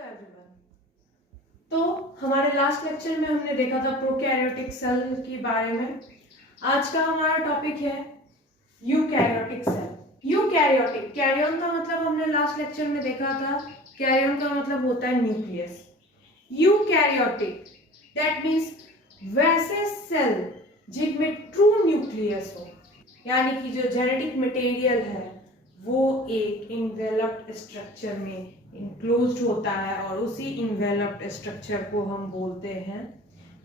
Everyone. तो हमारे last lecture में हमने देखा था प्रोकैरियोटिक सेल के बारे में। आज का हमारा टॉपिक है यूकैरियोटिक सेल। यूकैरियोटिक, कैरियन का मतलब हमने लास्ट लेक्चर में देखा था, कैरियन का मतलब होता है न्यूक्लियस। यूकैरियोटिक दैट मीन्स वैसे सेल जिनमें ट्रू न्यूक्लियस हो, यानी कि जो जेनेटिक मटेरियल है वो एक इन्वेलप्ड स्ट्रक्चर में इनक्लोज्ड होता है और उसी इन्वेलप्ड स्ट्रक्चर को हम बोलते हैं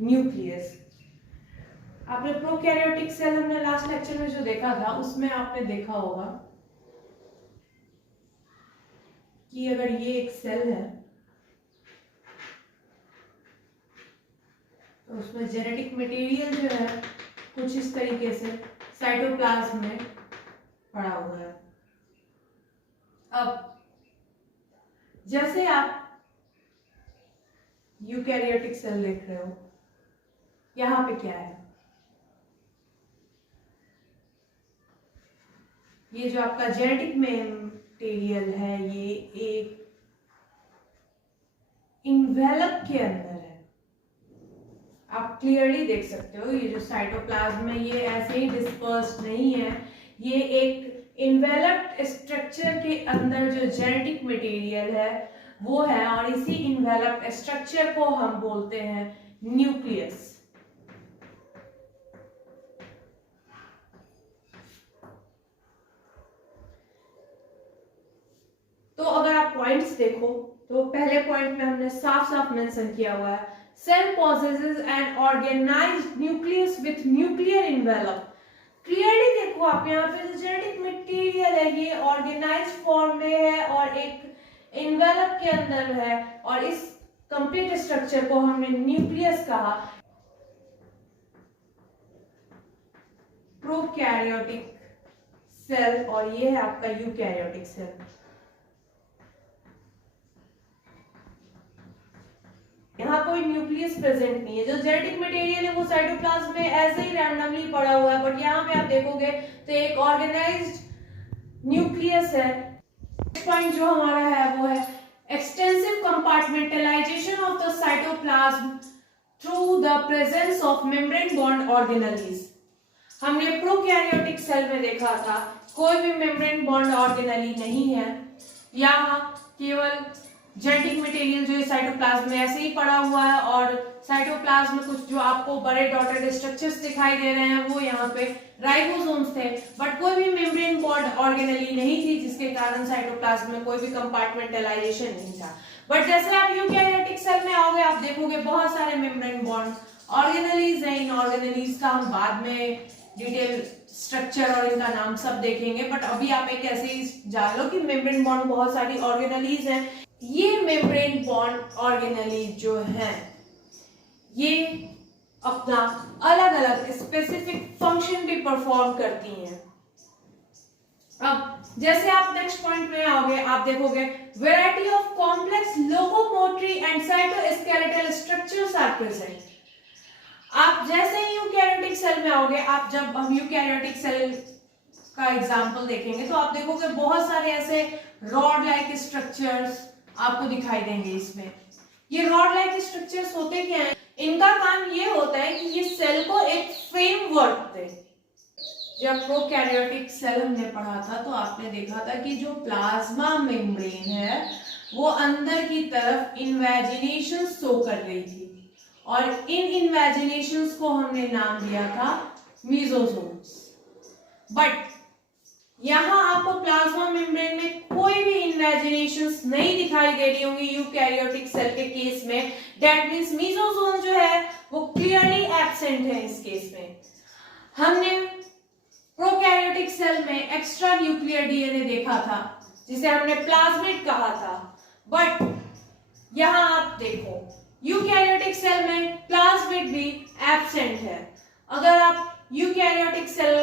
न्यूक्लियस। आपने प्रोकैरियोटिक सेल हमने लास्ट लेक्चर में जो देखा था उसमें आपने देखा होगा कि अगर ये एक सेल है तो उसमें जेनेटिक मटेरियल जो है कुछ इस तरीके से साइटोप्लाज्म में पड़ा हुआ है। अब जैसे आप यूकैरियोटिक सेल देख रहे हो, यहां पे क्या है, ये जो आपका जेनेटिक मटेरियल है ये एक इन्वेलप के अंदर है। आप क्लियरली देख सकते हो ये जो साइटोप्लाज्म है ये ऐसे ही डिस्पर्स्ड नहीं है, ये एक इन्वेलप्ड स्ट्रक्चर के अंदर जो जेनेटिक मटेरियल है वो है और इसी इन्वेलप्ड स्ट्रक्चर को हम बोलते हैं न्यूक्लियस। तो अगर आप पॉइंट्स देखो तो पहले पॉइंट में हमने साफ साफ मेंशन किया हुआ है, cell possesses an organized nucleus with nuclear envelope। Clearly देखो आप यहाँ पे जो जेनेटिक मटेरियल है ये ऑर्गेनाइज्ड फॉर्म में है और एक इन्वेलप के अंदर है और इस कंप्लीट स्ट्रक्चर को हमने न्यूक्लियस कहा। प्रोकैरियोटिक सेल और ये है आपका यूकैरियोटिक सेल। यहाँ कोई न्यूक्लियस प्रेजेंट नहीं है, जो जेनेटिक मटेरियल है वो साइटोप्लाज्म में ऐसे ही रैंडमली पड़ा हुआ है, बट यहाँ पे आप देखोगे तो एक ऑर्गेनाइज्ड न्यूक्लियस है। नेक्स्ट पॉइंट जो हमारा है वो है extensive compartmentalisation of the cytoplasm through the presence of membrane bond organelles. हमने प्रोकैरियोटिक सेल में देखा था कोई भी मेम्ब्रेन बॉन्ड ऑर्गेनेली नहीं है, यहाँ केवल जेनेटिक मटेरियल जो है साइटोप्लाज्म में ऐसे ही पड़ा हुआ है और साइटोप्लाज्म में कुछ जो आपको बड़े डॉटेड स्ट्रक्चर्स दिखाई दे रहे हैं वो यहाँ पे राइबोसोम्स थे, बट कोई भी मेम्ब्रेन बॉन्ड ऑर्गेनेली नहीं थी जिसके कारण साइटोप्लाज्म में कोई भी कंपार्टमेंटलाइजेशन नहीं था। बट जैसे आप यूकैरियोटिक सेल में आओगे आप देखोगे बहुत सारे मेम्ब्रेन बॉन्ड ऑर्गेनेलीज हैं। इन ऑर्गेनेलीज का हम बाद में डिटेल स्ट्रक्चर और इनका नाम सब देखेंगे, बट अभी आप एक ऐसे ही जान लो कि मेम्ब्रेन बॉन्ड बहुत सारी ऑर्गेनेलीज हैं। ये मेम्ब्रेन बॉन्ड ऑर्गेनेली जो है ये अपना अलग अलग स्पेसिफिक फंक्शन भी परफॉर्म करती हैं। अब जैसे आप नेक्स्ट पॉइंट में आओगे आप देखोगे variety of complex locomotory and cytoskeletal structures are present. आप जैसे ही यूकैरियोटिक सेल में आओगे, आप जब हम यूकैरियोटिक सेल का एग्जांपल देखेंगे तो आप देखोगे बहुत सारे ऐसे रॉड लाइक स्ट्रक्चर्स आपको दिखाई देंगे। इसमें ये रॉड लाइक स्ट्रक्चर्स होते क्या हैं, इनका काम ये होता है कि ये सेल को एक फ्रेमवर्क दे। जब प्रोकैरियोटिक सेल हमने पढ़ा था तो आपने देखा था कि जो प्लाज्मा मेम्ब्रेन है वो अंदर की तरफ इन्वेजिनेशन शो कर रही थी और इन इन्वेजिनेशंस को हमने नाम दिया था मीजोसोम्स। बट यहाँ आपको प्लाज्मा मेम्ब्रेन में कोई भी इन्वेजिनेशंस नहीं दिखाई दे रही होंगी यूकैरियोटिक सेल के केस में। दैट मींस मीजोसोम जो है वो क्लियरली एब्सेंट है इस केस में। हमने प्रोकैरियोटिक सेल में एक्स्ट्रा न्यूक्लियर डीएनए देखा था जिसे हमने प्लाज्मिड कहा था, बट यहाँ आप देखो यूकैरियोटिक सेल में प्लाज्मिड भी एब्सेंट है। अगर आप यूकैरियोटिक सेल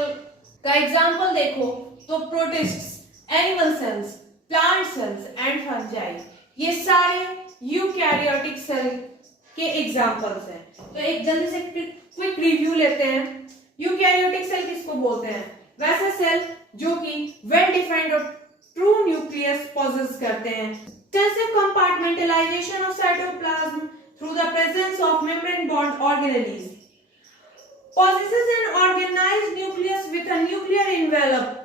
का एग्जाम्पल देखो तो प्रोटिस्ट्स, animal cells, plant cells and fungi ये सारे यूकैरियोटिक सेल के एग्जाम्पल्स हैं। तो एक जल्दी से क्विक रिव्यू लेते हैं। यूकैरियोटिक सेल किसको बोलते हैं? वैसे सेल जो कि वेल डिफाइंड और ट्रू न्यूक्लियस पॉजेस करते हैं। Extensive compartment compartmentalization of cytoplasm through the presence of membrane bound organelles. Possesses an organized nucleus with a nuclear envelope.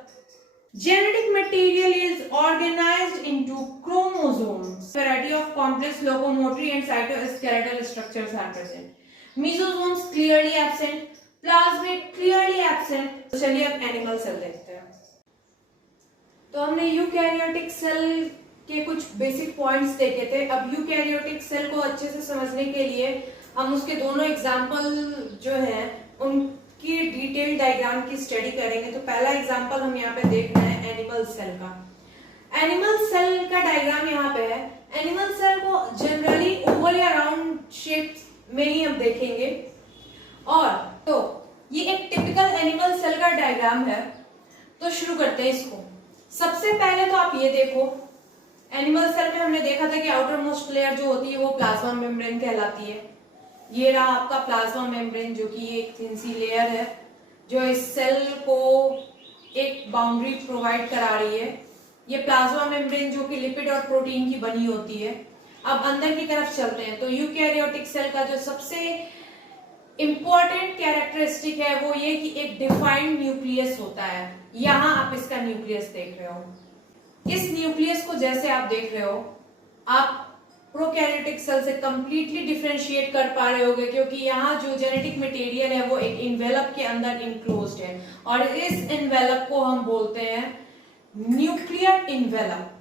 Genetic material is organized into chromosomes. Variety of complex locomotory and cytoskeletal structures are present. Mesosomes clearly absent. Plasmid clearly absent. तो चलिए अब animal cell देखते हैं। तो हमने eukaryotic cell के कुछ basic points देखे थे। अब यूकैरियोटिक सेल को अच्छे से समझने के लिए हम उसके दोनों एग्जाम्पल जो हैं उनकी डिटेल डायग्राम की स्टडी करेंगे। तो पहला एग्जाम्पल हम यहाँ पे देख रहे हैं एनिमल सेल का। एनिमल सेल का डायग्राम यहाँ पे है। एनिमल सेल को जनरली ओवल या राउंड शेप में ही हम देखेंगे। और तो ये एक टिपिकल एनिमल सेल का डायग्राम है। तो शुरू करते हैं इसको। सबसे पहले तो आप ये देखो, एनिमल सेल में हमने देखा था कि आउटर मोस्ट लेयर जो होती है वो प्लाज्मा मेम्ब्रेन कहलाती है। ये रहा आपका प्लाज्मा मेम्ब्रेन, जो कि एक थिन सी लेयर है जो इस सेल को एक बाउंड्री प्रोवाइड करा रही है। ये प्लाज्मा मेम्ब्रेन जो कि लिपिड और प्रोटीन की बनी होती है। अब अंदर की तरफ चलते हैं। तो यूकैरियोटिक सेल का जो सबसे इंपॉर्टेंट कैरेक्टरिस्टिक है वो ये कि एक डिफाइंड न्यूक्लियस होता है। यहां आप इसका न्यूक्लियस देख रहे हो। इस न्यूक्लियस को जैसे आप देख रहे हो, आप प्रोकैरियोटिक सेल से कंप्लीटली डिफरेंशिएट कर पा रहे होगे, क्योंकि यहाँ जो जेनेटिक मटेरियल है वो एक इन्वेलप के अंदर इनक्लोज्ड है और इस इन्वेलप को हम बोलते हैं न्यूक्लियर इन्वेलप।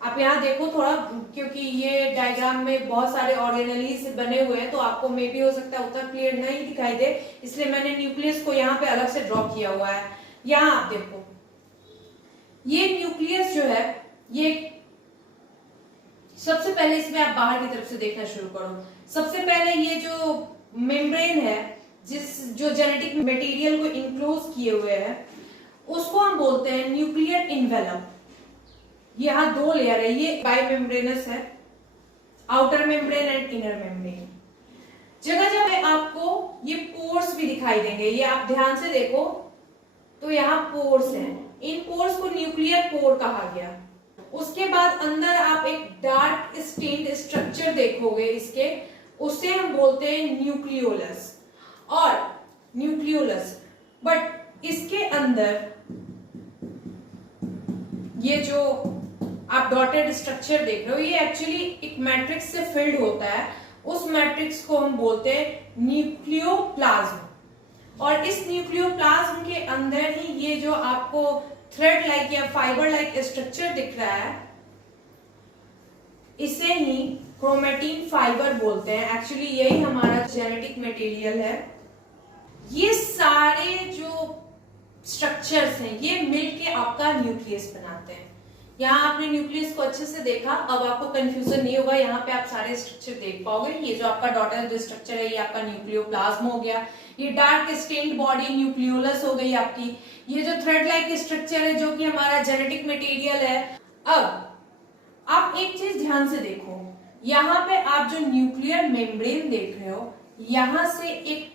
आप यहाँ देखो थोड़ा, क्योंकि ये डायग्राम में बहुत सारे ऑर्गेनेलीज बने हुए हैं तो आपको मे भी हो सकता है उतना क्लियर नहीं दिखाई दे, इसलिए मैंने न्यूक्लियस को यहाँ पे अलग से ड्रॉ किया हुआ है। यहाँ आप देखो, ये न्यूक्लियस जो है, ये सबसे पहले इसमें आप बाहर की तरफ से देखना शुरू करो। सबसे पहले ये जो मेम्ब्रेन है जो जेनेटिक मटेरियल को इनक्लोज किए हुए है, उसको हम बोलते हैं न्यूक्लियर इन्वेलप। यहाँ दो लेयर है, ये बाइमेम्ब्रेनस है, outer membrane and inner membrane. जगह जगह आपको ये पोर्स भी दिखाई देंगे। ये आप ध्यान से देखो तो यहाँ पोर्स हैं। इन पोर्स को न्यूक्लियर पोर कहा गया। उसके बाद अंदर आप एक डार्क स्टेन्ड स्ट्रक्चर देखोगे इसके, उसे हम बोलते हैं न्यूक्लियोलस और न्यूक्लियोलस। बट इसके अंदर ये जो आप डॉटेड स्ट्रक्चर देख रहे हो, ये एक्चुअली एक मैट्रिक्स से फिल्ड होता है। उस मैट्रिक्स को हम बोलते हैं न्यूक्लियोप्लाज्म। और इस न्यूक्लियोप्लाज्म के अंदर ही ये जो आपको थ्रेड लाइक या फाइबर लाइक स्ट्रक्चर दिख रहा है, इसे ही क्रोमेटिन फाइबर बोलते हैं। एक्चुअली यही हमारा जेनेटिक मटेरियल है। ये सारे जो स्ट्रक्चर्स हैं ये मिलके आपका न्यूक्लियस बनाते हैं। यहाँ आपने न्यूक्लियस को अच्छे से देखा, अब आपको कंफ्यूजन नहीं होगा। यहाँ पे आप सारे स्ट्रक्चर देख पाओगे। ये जो आपका डॉटेड स्ट्रक्चर है ये आपका न्यूक्लियोप्लाज्म हो गया। ये डार्क स्टेन्ड बॉडी न्यूक्लियोलस हो गई आपकी। ये जो थ्रेड लाइक स्ट्रक्चर है जो कि हमारा जेनेटिक मटेरियल है। अब आप एक चीज ध्यान से देखो, यहाँ पे आप जो न्यूक्लियर मेम्ब्रेन देख रहे हो, यहां से एक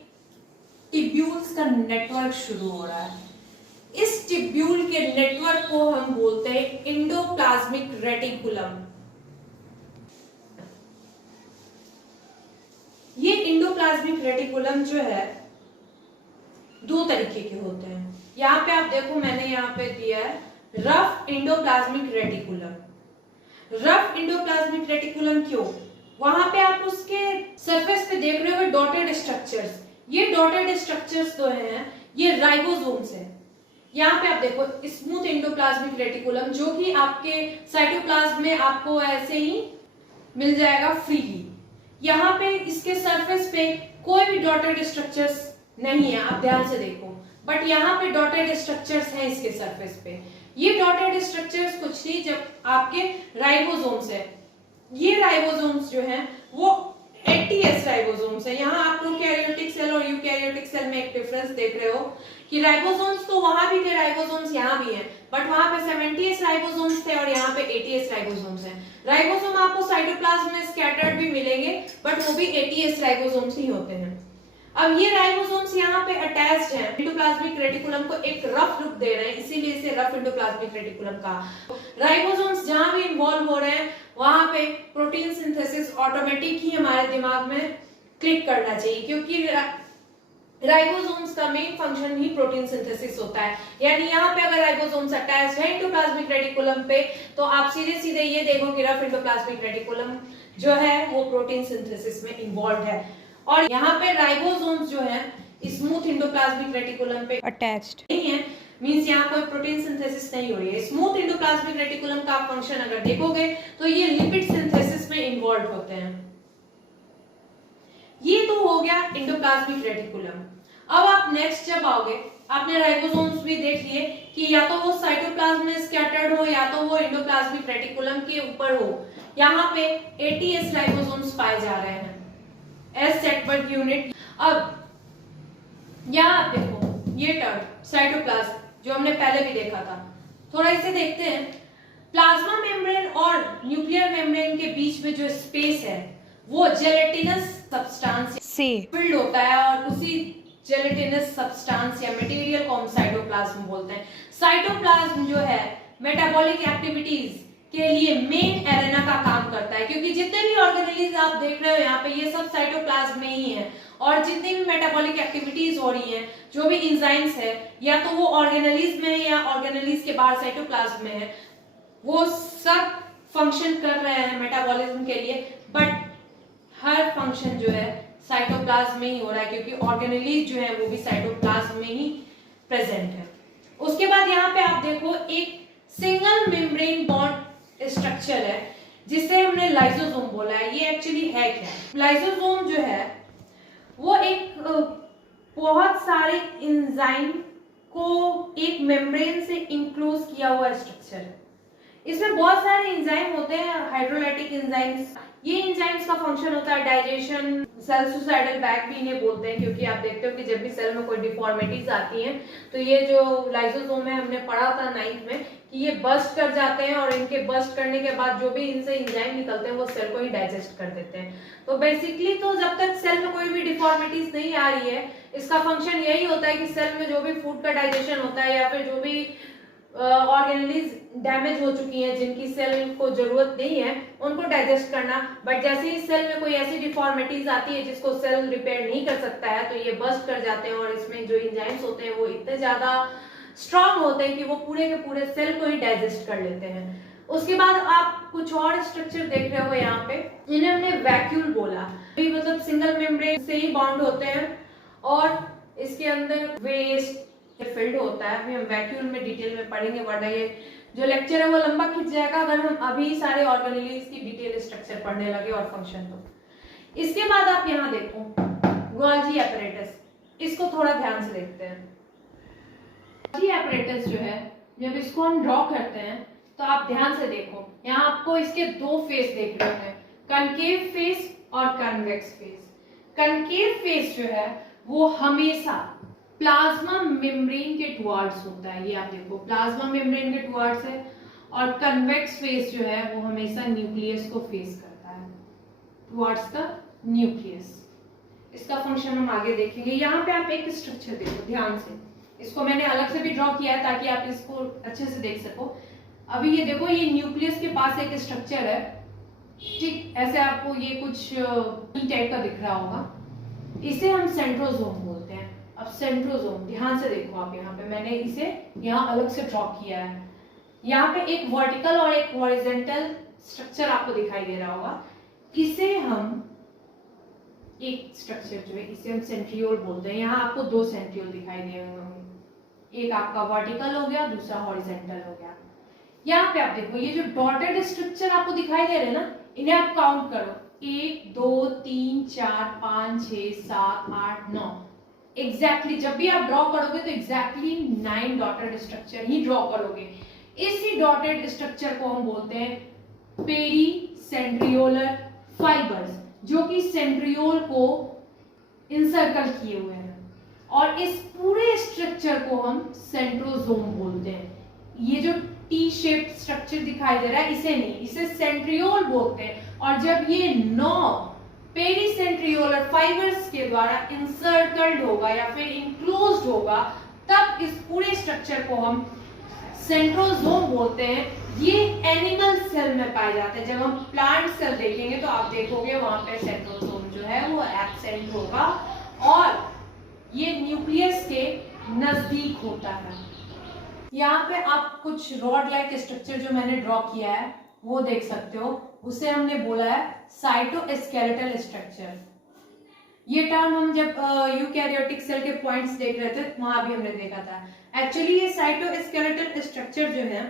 टिब्यूल्स का नेटवर्क शुरू हो रहा है। इस टिब्यूल के नेटवर्क को हम बोलते हैं एंडोप्लाज्मिक रेटिकुलम। ये एंडोप्लाज्मिक रेटिकुलम जो है दो तरीके के होते हैं। यहाँ पे आप देखो, मैंने यहाँ पे दिया है rough endoplasmic reticulum. Rough endoplasmic reticulum क्यों? वहां पे आप उसके सरफेस पे देख रहे हो डॉटेड स्ट्रक्चर्स। ये डॉटेड स्ट्रक्चर्स जो हैं ये राइबोसोम्स हैं। यहाँ पे आप देखो स्मूथ एंडोप्लाज्मिक रेटिकुलम, जो कि आपके साइटोप्लाज्म में आपको ऐसे ही मिल जाएगा फ्रीली। यहाँ पे इसके सरफेस पे कोई भी डॉटेड स्ट्रक्चर्स नहीं है, आप ध्यान से देखो। बट यहाँ पे डॉटेड स्ट्रक्चर्स हैं इसके सरफेस पे। ये डॉटेड स्ट्रक्चर्स कुछ नहीं, जब आपके राइबोसोम्स है। ये राइबोसोम्स जो हैं वो एटीएस राइबोसोम्स है। यहाँ आप प्रोकैरियोटिक सेल और यूकैरियोटिक सेल में एक डिफरेंस देख रहे हो कि राइबोसोम्स तो वहां भी थे, राइबोसोम्स यहाँ भी हैं, बट वहां पे 70s राइबोसोम्स थे और यहाँ पे 80s राइबोसोम्स हैं। राइबोसोम आपको साइटोप्लाज्म में स्कैटर्ड भी मिलेंगे, बट वो भी 80s राइबोसोम्स ही होते हैं। अब ये राइबोसोम्स यहाँ पे अटैच्ड हैं एंडोप्लाज्मिक रेटिकुलम को, एक रफ लुक दे रहे हैं, इसीलिए इसे रफ एंडोप्लाज्मिक रेटिकुलम कहा। राइबोसोम्स जहां भी इन्वॉल्व हो रहे हैं वहां पे प्रोटीन सिंथेसिस ऑटोमेटिक ही हमारे दिमाग में क्लिक करना चाहिए, क्योंकि राइबोसोम्स का मेन फंक्शन ही प्रोटीन सिंथेसिस होता है। यानी यहाँ पे अगर राइबोसोम्स अटैच है एंडोप्लाज्मिक रेटिकुलम पे तो आप सीधे सीधे ये देखो कि रफ एंडोप्लाज्मिक रेटिकुलम जो है वो प्रोटीन सिंथेसिस में इन्वॉल्व है। और यहाँ पे राइबोसोम्स जो है स्मूथ एंडोप्लाज्मिक रेटिकुलम पे अटैच्ड नहीं है, मींस यहाँ कोई प्रोटीन सिंथेसिस नहीं हो रही है। स्मूथ एंडोप्लाज्मिक रेटिकुलम का फंक्शन अगर देखोगे तो ये लिपिड सिंथेसिस में इन्वॉल्व होते हैं। ये तो हो गया एंडोप्लाज्मिक रेटिकुलम। अब आप नेक्स्ट जब आओगे, आपने राइबोसोम्स भी देख लिए कि या तो वो साइटोप्लाज्म में स्कैटर्ड हो या तो वो एंडोप्लाज्मिक रेटिकुलम के ऊपर हो। यहाँ पे 80s राइबोसोम्स पाए जा रहे हैं एस सेट यूनिट। अब यहाँ देखो ये टर्म साइटोप्लाज्म जो हमने पहले भी देखा था, थोड़ा इसे देखते हैं। प्लाज्मा मेम्ब्रेन और न्यूक्लियर मेम्ब्रेन के बीच में जो स्पेस है वो जेलेटिनस सब्सटेंस से फिल्ड होता है और उसी जेलेटिनस सब्सटेंस या मटेरियल को हम साइटोप्लाज्म बोलते हैं। साइटोप्लाज्म जो है मेटाबॉलिक एक्टिविटीज के लिए मेन एरेना का काम करता है, क्योंकि जितने भी ऑर्गेनेलिज आप देख रहे हो यहाँ पे ये सब साइटोप्लाज्म में ही है। और जितनी भी मेटाबॉलिक एक्टिविटीज हो रही हैं, जो भी एंजाइम्स है, या तो वो ऑर्गेनेलिज में है या ऑर्गेनेलिज के बाहर साइटोप्लाज्म में है, वो सब फंक्शन कर रहे हैं मेटाबॉलिज्म के लिए, बट हर फंक्शन जो है साइटोप्लाज्म में ही हो रहा है, क्योंकि ऑर्गेनेलिज जो है वो भी साइटोप्लाज्म में ही प्रेजेंट है। उसके बाद यहाँ पे आप देखो एक सिंगल मेम्ब्रेन बॉन्ड स्ट्रक्चर है जिसे हमने लाइसोसोम बोला है। ये एक्चुअली है क्या? लाइसोसोम जो है वो एक बहुत सारे एंजाइम को एक मेम्ब्रेन से इंक्लोज किया हुआ स्ट्रक्चर है। इसमें बहुत सारे एंजाइम होते हैं, हाइड्रोलाइटिक एंजाइम्स। ये एंजाइम्स का फंक्शन होता है डाइजेशन, सेल सुसाइडल बैक भी इन्हें बोलते हैं, क्योंकि आप देखते हो कि जब भी सेल में कोई डिफॉर्मिटीज आती हैं तो ये जो लाइसोसोम है, हमने पढ़ा था 9th में कि ये बस्ट कर जाते हैं और इनके बस्ट करने के बाद जो भी इनसे एंजाइम निकलते हैं वो सेल को ही डाइजेस्ट कर देते हैं। तो बेसिकली तो जब तक सेल में कोई भी डिफॉर्मिटीज नहीं आ रही है, इसका फंक्शन यही होता है कि सेल में जो भी फूड का डाइजेशन होता है या फिर जो भी ऑर्गेनेलिज डैमेज हो चुकी हैं जिनकी सेल को जरूरत नहीं है उनको डाइजेस्ट करना। बट जैसे ही सेल में कोई ऐसी डिफॉर्मिटीज आती है जिसको सेल रिपेयर नहीं कर सकता है तो ये बस्ट कर जाते हैं और इसमें जो एंजाइम्स होते हैं वो इतने ज्यादा स्ट्रांग होते हैं कि वो पूरे के पूरे सेल को ही डाइजेस्ट कर लेते हैं। उसके बाद आप कुछ और स्ट्रक्चर देख रहे हो यहाँ पे, इन्हें हमने वैक्यूल बोला। मतलब सिंगल मेम्ब्रेन से ही बॉन्ड होते हैं और इसके अंदर वेस्ट फील्ड होता है। अभी हम वैक्यूल में डिटेल में पढ़ेंगे, वरना ये जो लेक्चर है वो लंबा खिंच जाएगा अगर हम अभी सारे ऑर्गेनेलिज की डिटेल स्ट्रक्चर पढ़ने लगे और फंक्शन। तो इसके बाद आप यहाँ देखो गोल्गी एपरेटस, इसको थोड़ा ध्यान से देखते हैं। गोल्गी एपरेटस जो है, जब इसको हम ड्रॉ करते हैं तो आप ध्यान से देखो, यहाँ आपको इसके दो फेस देख रहे हैं, कनकेव फेस और कन्वेक्स फेस। कनकेव फेस जो है वो हमेशा प्लाज्मा मेम्ब्रेन के टुवर्ड्स होता है, ये आप देखो प्लाज्मा मेम्ब्रेन के टुवर्ड्स है। और कन्वेक्स फेस जो है वो हमेशा न्यूक्लियस को फेस करता है, टुवर्ड्स द न्यूक्लियस। इसका फंक्शन हम आगे देखेंगे। यहाँ पे आप एक स्ट्रक्चर देखो ध्यान से, इसको मैंने अलग से भी ड्रॉ किया है ताकि आप इसको अच्छे से देख सको। अभी ये देखो, ये न्यूक्लियस के पास एक स्ट्रक्चर है, ठीक ऐसे आपको ये कुछ टाइप का दिख रहा होगा, इसे हम सेंट्रोसोम बोलते हैं। अब सेंट्रोसोम ध्यान से देखो आप, यहाँ पे मैंने इसे यहाँ अलग से ड्रॉ किया है। यहाँ पे एक वर्टिकल और एक हॉरिजॉन्टल स्ट्रक्चर आपको दिखाई दे रहा होगा, इसे हम एक स्ट्रक्चर जो है इसे हम सेंट्रियोल बोलते हैं। यहाँ आपको दो सेंट्रियोल दिखाई दे रहे होंगे, एक आपका वर्टिकल हो गया, दूसरा हॉरिजॉन्टल हो गया। यहाँ पे आप देखो ये जो डॉटेड स्ट्रक्चर आपको दिखाई दे रहे हैं ना, इन्हें आप काउंट करो, 1 2 3 4 5 6 7 8 9। एग्जैक्टली जब भी आप ड्रॉ करोगे तो एग्जैक्टली 9 डॉटेड स्ट्रक्चर ही ड्रॉ करोगे। इसी डॉटेड स्ट्रक्चर को हम बोलते हैं पेरीसेंट्रियोलर फाइबर्स, जो कि सेंट्रियोल को इंसर्कल किए हुए हैं। और इस पूरे स्ट्रक्चर को हम सेंट्रोसोम बोलते हैं। ये जो टी शेप स्ट्रक्चर दिखाई दे रहा है इसे नहीं, इसे सेंट्रियोल बोलते हैं। और जब ये 9 पेरीसेंट्रियोलर फाइबर्स के द्वारा इंसर्कल्ड होगा या फिर इंक्लोज्ड होगा, तब इस पूरे स्ट्रक्चर को हम सेंट्रोसोम बोलते हैं। ये एनिमल सेल में पाए जाते हैं। जब हम प्लांट सेल देखेंगे तो आप देखोगे वहां पे सेंट्रोसोम जो है वो एब्सेंट होगा और ये न्यूक्लियस के नजदीक होता है। यहाँ पे आप कुछ रॉड लाइक स्ट्रक्चर जो मैंने ड्रॉ किया है वो देख सकते हो, उसे हमने बोला है साइटोस्केलेटल स्ट्रक्चर। ये टर्म हम जब यूकैरियोटिक सेल के पॉइंट्स देख रहे थे वहां भी हमने देखा था। एक्चुअली ये साइटोस्केलेटल स्ट्रक्चर जो है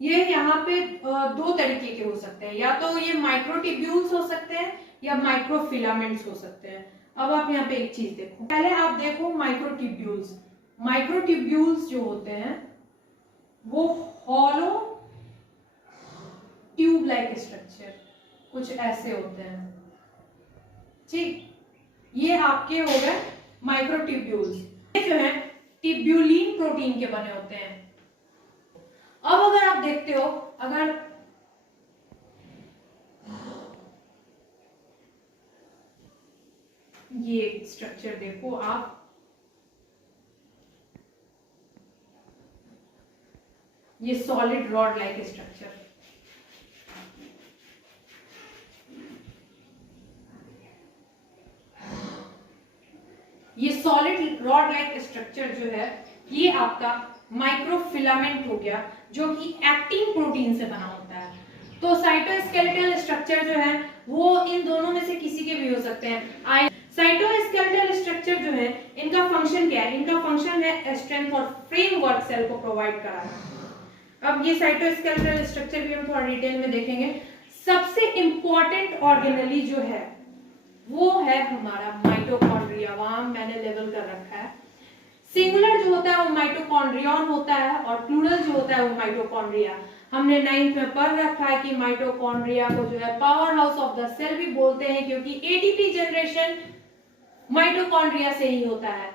ये यहाँ पे दो तरीके के हो सकते हैं, या तो ये माइक्रोट्यूब्यूल्स हो सकते हैं या माइक्रोफिलामेंट्स हो सकते हैं। अब आप यहाँ पे एक चीज देखो, पहले आप देखो माइक्रोट्यूब्यूल्स। माइक्रोट्यूब्यूल्स जो होते हैं वो हॉलो ट्यूब लाइक स्ट्रक्चर कुछ ऐसे होते हैं, ठीक। ये आपके हो गए माइक्रोट्यूब्यूल्स। ये जो है ट्यूब्यूलिन प्रोटीन के बने होते हैं। अब अगर आप देखते हो, अगर ये स्ट्रक्चर देखो आप, ये सॉलिड रॉड लाइक स्ट्रक्चर, ये सॉलिड रॉड लाइक स्ट्रक्चर जो है ये आपका माइक्रोफिलामेंट हो गया जो कि एक्टिन प्रोटीन से बना होता है। तो साइटोस्केलेटल स्ट्रक्चर जो है वो इन दोनों में से किसी के भी हो सकते हैं। साइटोस्केलेटल स्ट्रक्चर जो है इनका फंक्शन क्या है? इनका फंक्शन है स्ट्रेंथ और फ्रेमवर्क सेल को प्रोवाइड कराना। अब ये साइटोस्केलेटल स्ट्रक्चर भी हम थोड़ा डिटेल में देखेंगे। सबसे इंपॉर्टेंट ऑर्गेनेली जो है वो है हमारा माइटोकॉन्ड्रिया। वहां मैंने लेवल कर रखा है। सिंगुलर जो होता है वो माइटोकॉन्ड्रियन होता है और प्लूरल जो होता है वो माइटोकॉन्ड्रिया। हमने 9th में पढ़ रखा है कि माइटोकॉन्ड्रिया को जो है power house of the cell भी बोलते हैं, क्योंकि एटीपी जनरेशन माइटोकॉन्ड्रिया से ही होता है।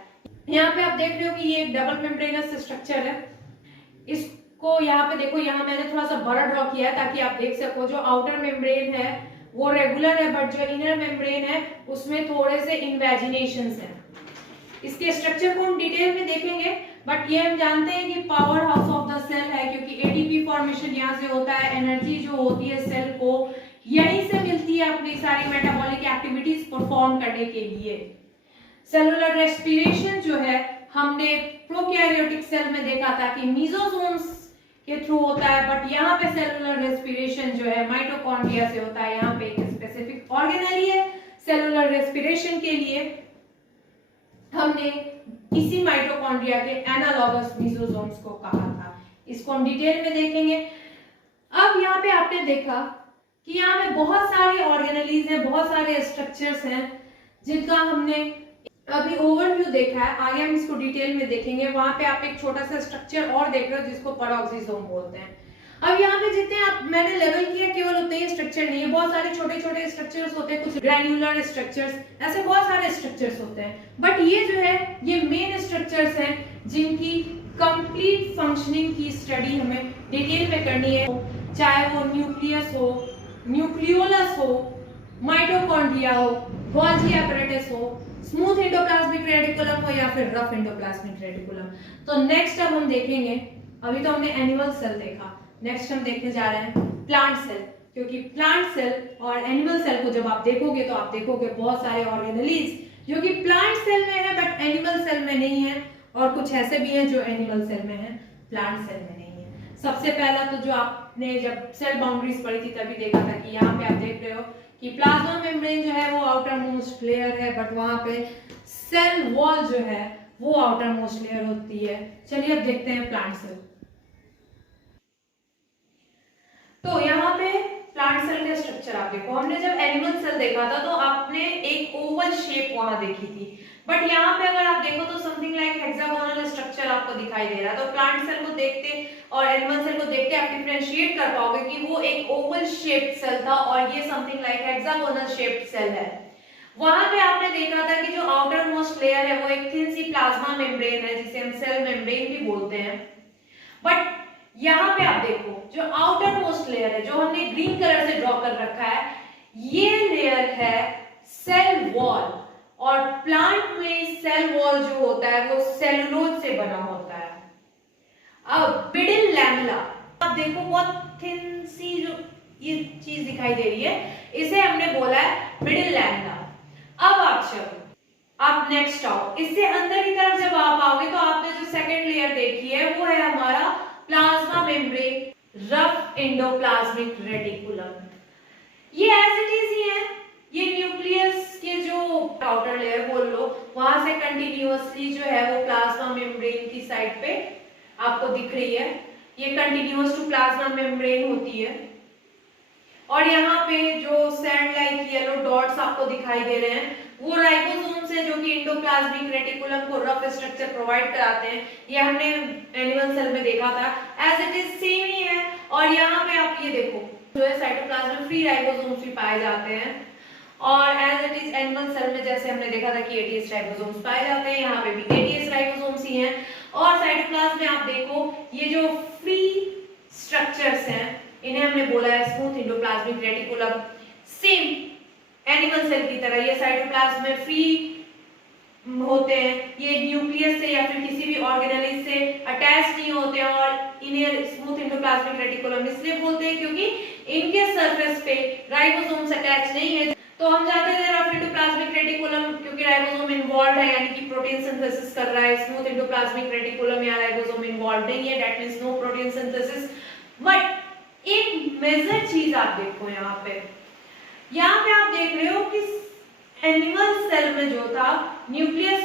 यहाँ पे आप देख रहे हो कि ये एक डबल मेम्ब्रेनस स्ट्रक्चर है। इसको यहाँ पे देखो, यहाँ मैंने थोड़ा सा बड़ा ड्रॉ किया है ताकि आप देख सको। जो आउटर मेम्ब्रेन है वो रेगुलर है, बट जो इनर मेम्ब्रेन है उसमें थोड़े से इन्वेजिनेशंस हैं। इसके स्ट्रक्चर को हम डिटेल में देखेंगे, बट ये हम जानते हैं कि power house of the cell है, क्योंकि एटीपी फॉर्मेशन यहाँ से होता है। एनर्जी जो होती है सेल को यहीं से मिलती है अपनी सारी मेटाबॉलिक एक्टिविटीज परफॉर्म करने के लिए। सेलुलर रेस्पिरेशन जो है हमने प्रोकैरियोटिक सेल में देखा था कि मीजोसोम्स के थ्रू होता है, बट यहाँ पे सेलुलर रेस्पिरेशन जो है माइटोकॉन्ड्रिया से होता है। यहाँ पे एक स्पेसिफिक ऑर्गेनेली है सेलुलर रेस्पिरेशन के लिए। हमने इसी माइटोकॉन्ड्रिया के एनालॉगस मीजोसोम्स को कहा था। इसको हम डिटेल में देखेंगे। अब यहाँ पे आपने देखा कि यहाँ पे बहुत सारे ऑर्गेनेलीज हैं, बहुत सारे स्ट्रक्चर्स हैं जिनका हमने अभी ओवरव्यू देखा है। आगे हम इसको डिटेल में देखेंगे। वहां पे आप एक छोटा सा स्ट्रक्चर और देख रहे हो जिसको पेरोक्सिसोम बोलते हैं। अब यहाँ पे जितने आप मैंने लेवल किया केवल उतने ही स्ट्रक्चर नहीं है, बहुत सारे छोटे छोटे स्ट्रक्चर्स होते हैं, कुछ ग्रैन्युलर स्ट्रक्चर्स, ऐसे बहुत सारे स्ट्रक्चर्स होते हैं। बट ये जो है ये मेन स्ट्रक्चर्स हैं जिनकी कंप्लीट फंक्शनिंग की स्टडी हमें डिटेल में करनी है, चाहे वो न्यूक्लियस हो, न्यूक्लियोलस हो, माइटोकॉन्ड्रिया हो, गोल्गी एपरेटस हो, स्मूथ एंडोप्लाज्मिक रेटिकुलम हो या फिर रफ एंडोप्लाज्मिक रेटिकुलम। तो नेक्स्ट अब हम देखेंगे, अभी तो हमने एनिमल सेल देखा, नेक्स्ट हम देखने जा रहे हैं प्लांट सेल। क्योंकि प्लांट सेल और एनिमल सेल को जब आप देखोगे तो आप देखोगे बहुत सारे ऑर्गेनेलीज जो कि प्लांट सेल में है बट एनिमल सेल में नहीं है, और कुछ ऐसे भी हैं जो एनिमल सेल में है प्लांट सेल में नहीं है। सबसे पहला तो जो आपने जब सेल बाउंड्रीज पढ़ी थी तभी देखा था कि यहाँ पे आप देख रहे हो कि प्लाज्मा मेम्ब्रेन जो है वो आउटर मोस्ट लेयर है, बट वहां पे सेल वॉल जो है वो आउटर मोस्ट लेयर होती है। चलिए अब देखते हैं प्लांट सेल। तो यहाँ पे प्लांट सेल का स्ट्रक्चर आप देखो, हमने जब एनिमल सेल देखा था तो आपने एक ओवल शेप वहां देखी थी, बट यहाँ पे अगर आप देखो तो समथिंग लाइक हेक्सागोनल स्ट्रक्चर आपको दिखाई दे रहा है। तो प्लांट सेल को देखते और एनिमल सेल को देखते आप डिफरेंशिएट कर पाओगे कि वो एक ओवल शेप्ड सेल था और ये something like hexagonal shaped cell है। वहां पे आपने देखा था कि जो आउटर मोस्ट लेयर है वो एक थिन सी प्लाज्मा मेम्ब्रेन है जिसे हम सेल मेम्ब्रेन भी बोलते हैं। बट यहाँ पे आप देखो जो आउटर मोस्ट लेयर है जो हमने ग्रीन कलर से ड्रॉ कर रखा है, ये लेयर है सेल वॉल, और प्लांट में सेल वॉल जो होता है वो सेलुलोज से बना होता है। अब मिडिल लैमेला, आप देखो बहुत थिन सी जो ये चीज दिखाई दे रही है, इसे हमने बोला है मिडिल लैमेला। अब आप चलो, आप नेक्स्ट आओ, इससे अंदर की तरफ जब आप आओगे तो आपने जो सेकंड लेयर देखी है वो है हमारा plasma membrane, rough endoplasmic reticulum. ये एज इट इज ही है, ये न्यूक्लियस के जो आउटर लेयर बोल लो, वहां से कंटिन्यूअसली जो है वो प्लाज्मा मेम्ब्रेन की साइड पे आपको दिख रही है, ये कंटिन्यूअस टू प्लाज्मा मेम्ब्रेन होती है। और यहाँ पे जो सैंड लाइक येलो डॉट्स आपको दिखाई दे रहे हैं वो राइबोसोम्स है, जो कि एंडोप्लाज्मिक रेटिकुलम को रफ स्ट्रक्चर प्रोवाइड कराते हैं। ये हमने एनिमल सेल में देखा था, एज इट इज सेम ही है। और यहाँ पे आप ये देखो जो है साइटोप्लाज्म में फ्री राइबोसोम्स भी पाए जाते हैं, और as it is animal cell में जैसे हमने देखा था कि 88 राइबोसोम्स पाए जाते हैं, यहाँ पे भी 88 राइबोसोम्स ही हैं। और साइटोप्लाज्म में आप देखो ये जो फ्री स्ट्रक्चर्स हैं इन्हें हमने बोला है smooth endoplasmic reticulum. Same animal cell की तरह ये साइटोप्लाज्म में फ्री होते हैं, ये न्यूक्लियस से या फिर किसी भी ऑर्गेनेल से अटैच नहीं होते हैं, और इन्हें स्मूथ एंडोप्लाज्मिक रेटिकुलम इसलिए बोलते हैं क्योंकि इनके सरफेस पे राइबोसोम्स अटैच नहीं है। तो हम जानते हैं रफ एंडोप्लाज्मिक रेटिकुलम क्योंकि राइबोसोम इन्वॉल्व है, यानी कि प्रोटीन सिंथेसिस कर रहा है। स्मूथ एंडोप्लाज्मिक रेटिकुलम या राइबोसोम इन्वॉल्व नहीं है, that means no protein synthesis. But एक मेजर चीज आप देखो यहाँ पे आप देख रहे हो कि एनिमल सेल में जो था न्यूक्लियस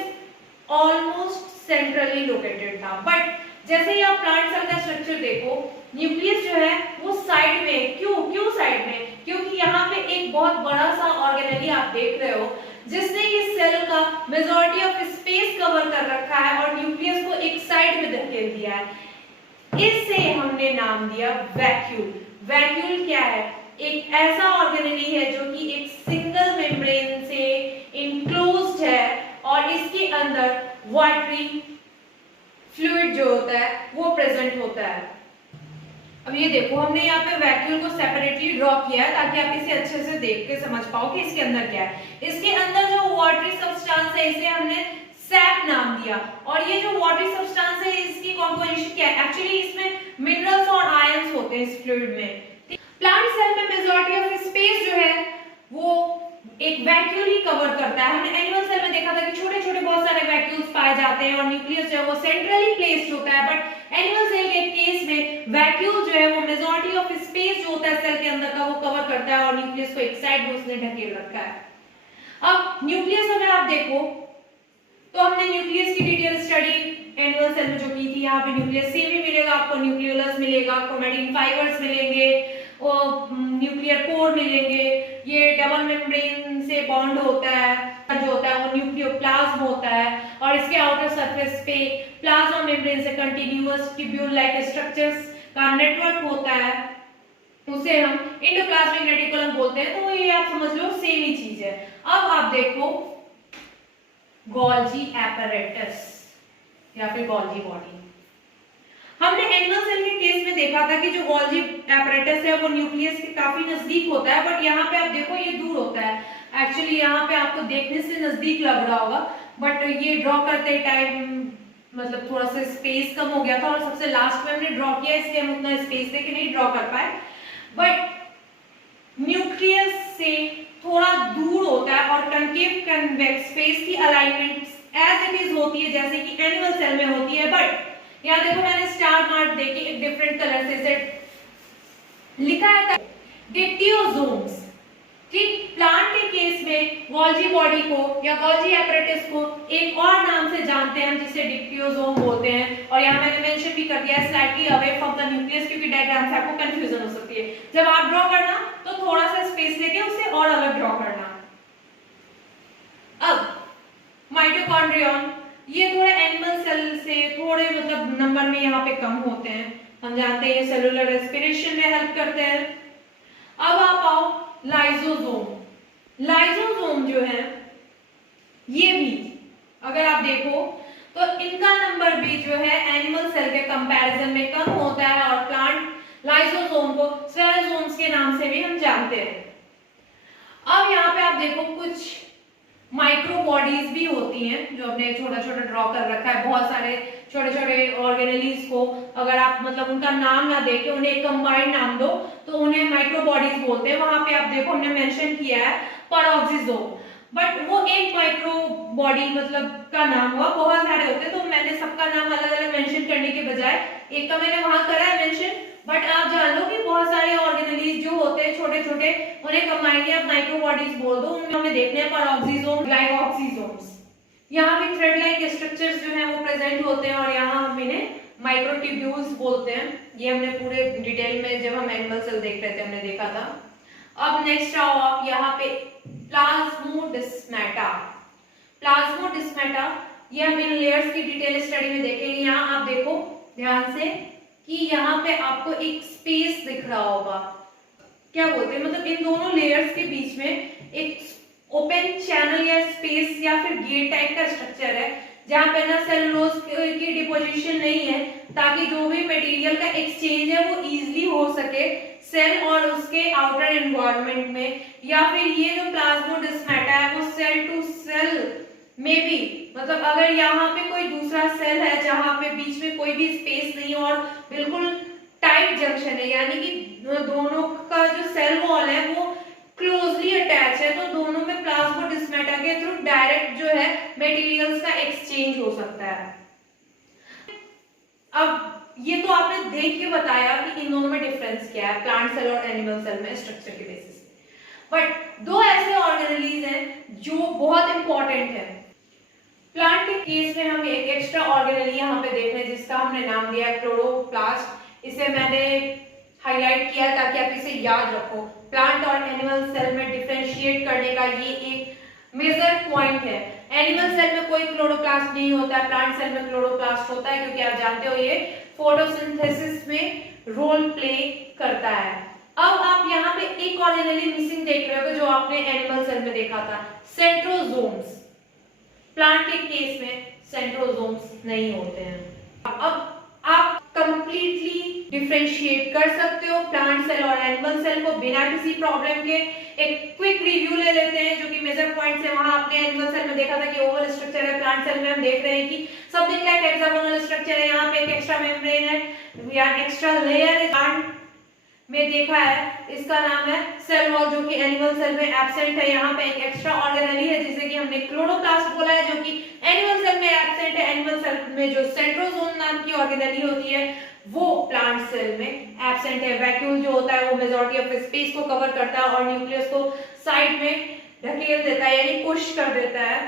ऑलमोस्ट सेंट्रली लोकेटेड था, बट जैसे ही आप प्लांट सेल का स्ट्रक्चर देखो न्यूक्लियस जो है वो साइड में। क्यों साइड में? क्योंकि यहाँ पे एक बहुत बड़ा सा ऑर्गेनेली आप देख रहे हो जिसने ये सेल का मेजॉरिटी ऑफ स्पेस कवर कर रखा है और न्यूक्लियस को एक साइड में धकेल दिया है। इससे हमने नाम दिया वैक्यूल। वैक्यूल क्या है? एक ऐसा ऑर्गेनेली है जो कि एक सिंगल मेम्ब्रेन से इनक्लोज्ड है और इसके अंदर वाटरी फ्लूइड जो होता है वो प्रेजेंट होता है। अब ये देखो हमने यहाँ पे वैक्यूल को सेपरेटली ड्रॉ किया है ताकि आप इसे अच्छे से देख के समझ पाओ कि इसके अंदर क्या है। इसके अंदर जो वाटरी सब्सटेंस है इसे हमने सैप नाम दिया, और ये जो वाटरी सब्सटेंस है इसकी कॉम्पोजिशन क्या है? एक्चुअली इसमें मिनरल्स और आयंस होते हैं इस फ्लूइड में। प्लांट सेल में मेजॉरिटी ऑफ स्पेस जो है वो एक वैक्यूल ही कवर करता है। हमने एनिमल सेल में देखा था कि छोटे छोटे बहुत सारे वैक्यूल्स पाए जाते हैं और न्यूक्लियस जो है वो सेंट्रली प्लेस्ड होता है, बट एनिमल सेल के केस में वैक्यूल जो है वो मेजॉरिटी ऑफ स्पेस जो होता है सेल के अंदर का वो कवर करता है और न्यूक्लियस को एक साइड में उसने ढकेल रखा है। अब न्यूक्लियस अगर आप देखो तो हमने न्यूक्लियस की डिटेल स्टडी एनिमल सेल में जो की थी, यहाँ पे न्यूक्लियस सेम ही मिलेगा आपको, न्यूक्लियोलस मिलेगा, क्रोमैटिन फाइबर्स मिलेंगे और न्यूक्लियर पोर मिलेंगे। ये डबल मेम्ब्रेन से बॉन्ड होता है जो होता है वो न्यूक्लियोप्लाज्म होता है, और इसके आउटर सरफेस पे प्लाज्मा मेम्ब्रेन से कंटिन्यूअस ट्यूब्यूल लाइक स्ट्रक्चर्स का नेटवर्क होता है, उसे हम एंडोप्लाज्मिक रेटिकुलम बोलते हैं। तो ये आप समझ लो सेम ही चीज है। अब आप देखो गोल्जी एपैरेटस या फिर गोल्जी बॉडी। हमने एनिमल सेल के केस में देखा था कि जो गोल्जी एपैरेटस है वो न्यूक्लियस के काफी नजदीक होता है, बट यहाँ पे आप देखो ये दूर होता है। एक्चुअली यहाँ पे आपको देखने से नजदीक लग रहा होगा, बट ये ड्रॉ करते टाइम मतलब थोड़ा सा स्पेस कम हो गया था और सबसे लास्ट में हमने ड्रॉ किया, इसलिए हम उतना स्पेस लेके नहीं ड्रॉ कर पाए। बट न्यूक्लियस से थोड़ा दूर होता है और कनकेव कन्वेक्स फेस की अलाइनमेंट एज इट इज होती है जैसे कि एनिमल सेल में होती है। बट यहाँ देखो मैंने स्टार मार्क देके एक डिफरेंट कलर से इसे लिखा है डिप्टियोसोम्स। ठीक, प्लांट के केस में गोल्जी बॉडी को या गोल्जी एपैरेटस को एक और नाम से जानते हैं जिसे डिप्टियोसोम बोलते हैं, और यहाँ मैंने मेंशन भी कर दिया है slightly away from the nucleus, क्योंकि डायग्राम से आपको कंफ्यूजन हो सकती है। जब आप ड्रॉ करना तो थोड़ा सा स्पेस लेके उसे और अलग ड्रॉ करना। अब माइटोकॉन्ड्रियन ये थोड़े एनिमल सेल से थोड़े मतलब नंबर में यहाँ पे कम होते हैं, हम जानते हैं ये सेलुलर रेस्पिरेशन में हेल्प करते हैं। अब आप आओ लाइसोसोम। लाइसोसोम जो है ये भी अगर आप देखो तो इनका नंबर भी जो है एनिमल सेल के कंपैरिजन में कम होता है, और प्लांट लाइसोसोम को स्फेरोसोम्स के नाम से भी हम जानते हैं। अब यहाँ पे आप देखो कुछ माइक्रो बॉडीज भी होती हैं जो हमने छोटा छोटा ड्रॉ कर रखा है, बहुत सारे छोटे छोटे ऑर्गेनेलीज को अगर आप मतलब उनका नाम ना देके उन्हें एक कंबाइंड नाम दो तो उन्हें माइक्रो बॉडीज बोलते हैं। वहां पे आप देखो हमने मेंशन किया है पेरोक्सिसोम, बट वो एक माइक्रो बॉडी मतलब का नाम हुआ, बहुत सारे होते हैं तो मैंने सबका नाम अलग अलग मेंशन करने के बजाय एक का मैंने वहां करा है मेंशन। बट आप जान लो कि बहुत सारे ऑर्गेनेलीज जो होते हैं छोटे छोटे उन्हें कंबाइंडली आप माइक्रो बॉडीज बोल दो। उनमें हमें देखने हैं पेरोक्सिसोम, ग्लाइकोक्सिसोम्स। यहाँ भी थ्रेड लाइक स्ट्रक्चर्स जो है वो प्रेजेंट होते हैं और यहाँ हम इन्हें माइक्रोट्यूब्यूल्स बोलते हैं। ये हमने पूरे डिटेल में जब हम एनिमल सेल देख रहे थे हमने देखा था। अब नेक्स्ट आओ आप यहाँ पे प्लाज्मोडेस्माटा। प्लाज्मोडेस्माटा ये हम इन लेयर्स की डिटेल स्टडी में देखेंगे। यहाँ आप देखो ध्यान से कि यहाँ पे आपको एक स्पेस दिख रहा होगा, क्या बोलते हैं मतलब इन दोनों लेयर्स के बीच में एक ओपन चैनल या स्पेस या फिर गेट टाइप का स्ट्रक्चर है जहां पे ना सेलुलोज की डिपोजिशन नहीं है ताकि जो भी मटेरियल का एक्सचेंज है वो इजीली हो सके सेल और उसके आउटर एनवायरनमेंट में। या फिर ये जो प्लाज्मोडेस्माटा है वो सेल टू सेल में भी मतलब अगर यहाँ पे कोई दूसरा सेल है जहां पे बीच में कोई भी स्पेस नहीं और बिल्कुल टाइट जंक्शन है यानी कि दोनों का जो सेल वॉल है वो क्लोजली अटैच है तो दोनों में प्लाज्मोडेस्माटा के थ्रू डायरेक्ट जो है मटेरियल्स का एक्सचेंज हो सकता है। अब ये तो आपने देख के बताया कि इन दोनों में डिफरेंस क्या है प्लांट सेल और एनिमल सेल में स्ट्रक्चर के बेसिस पे। बट दो ऐसे ऑर्गेनेलीज हैं जो बहुत इंपॉर्टेंट है। प्लांट के केस में हम एक एक्स्ट्रा ऑर्गेनेली यहाँ पे देख रहे हैं जिसका हमने नाम दिया है क्लोरोप्लास्ट। इसे मैंने हाईलाइट किया ताकि आप इसे याद रखो। प्लांट और एनिमल सेल में डिफरेंशिएट करने का ये एक मेजर पॉइंट है। एनिमल सेल में कोई क्लोरोप्लास्ट नहीं होता है, प्लांट सेल में क्लोरोप्लास्ट होता है क्योंकि आप जानते हो ये फोटोसिंथेसिस में रोल प्ले करता है। अब आप यहाँ पे एक ऑर्गेनेली मिसिंग देख रहे हो जो आपने एनिमल सेल में देखा था, सेंट्रोसोम्स। प्लांट के केस में सेंट्रोसोम्स नहीं होते हैं। अब आप कंप्लीटली डिफरेंशिएट कर सकते हो प्लांट सेल और एनिमल सेल को बिना किसी प्रॉब्लम के। एक क्विक रिव्यू ले लेते हैं जो कि मेजर पॉइंट्स है। वहां आपने एनिमल सेल में देखा था कि ओवल स्ट्रक्चर है, प्लांट सेल में हम देख रहे हैं कि समथिंग लाइक हेक्सागोनल स्ट्रक्चर है। यहाँ पे एक एक्स्ट्रा मेम्ब्रेन है या एक्स्ट्रा लेयर है। प्लांट में देखा है इसका नाम है सेल वॉल जो कि एनिमल सेल में एब्सेंट है। यहाँ पे एक एक्स्ट्रा ऑर्गेनेली है जिसे कि हमने क्लोरोप्लास्ट बोला है जो कि एनिमल सेल में एब्सेंट है। एनिमल सेल में जो सेंट्रोसोम नाम की ऑर्गेनेली होती है वो प्लांट सेल में एब्सेंट है। वैक्यूल जो होता है वो मेजॉरिटी ऑफ स्पेस को कवर करता है और न्यूक्लियस को साइड में ढकेल देता है यानी पुश कर देता है।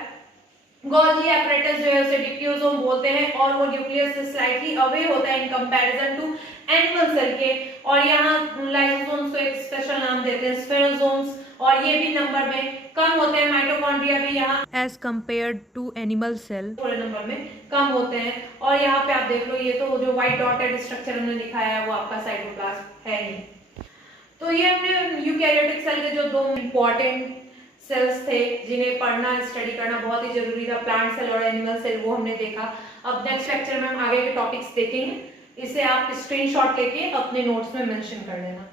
गोल्गी एपरेटस जो है उसे डिक्टियोसोम बोलते हैं और वो न्यूक्लियस से स्लाइटली अवे होता है in comparison to animal cell के। और यहाँ लाइसोसोम्स को एक स्पेशल नाम देते हैं स्फेरोसोम्स और ये भी नंबर में कम होते हैं। माइटोकॉन्ड्रिया भी यहाँ as compared to animal cell थोड़े नंबर में कम होते हैं। और यहाँ पे आप देख लो ये तो जो व्हाइट डॉटेड स्ट्रक्चर हमने दिखाया है वो आपका साइटोप्लाज्म है ही। तो ये हमने यूकैरियोटिक सेल के जो दो इंपॉर्टेंट सेल्स थे जिन्हें पढ़ना स्टडी करना बहुत ही जरूरी था, प्लांट सेल और एनिमल सेल, वो हमने देखा। अब नेक्स्ट लेक्चर में हम आगे के टॉपिक्स देखेंगे। इसे आप स्क्रीनशॉट लेके अपने नोट्स में मेंशन कर लेना।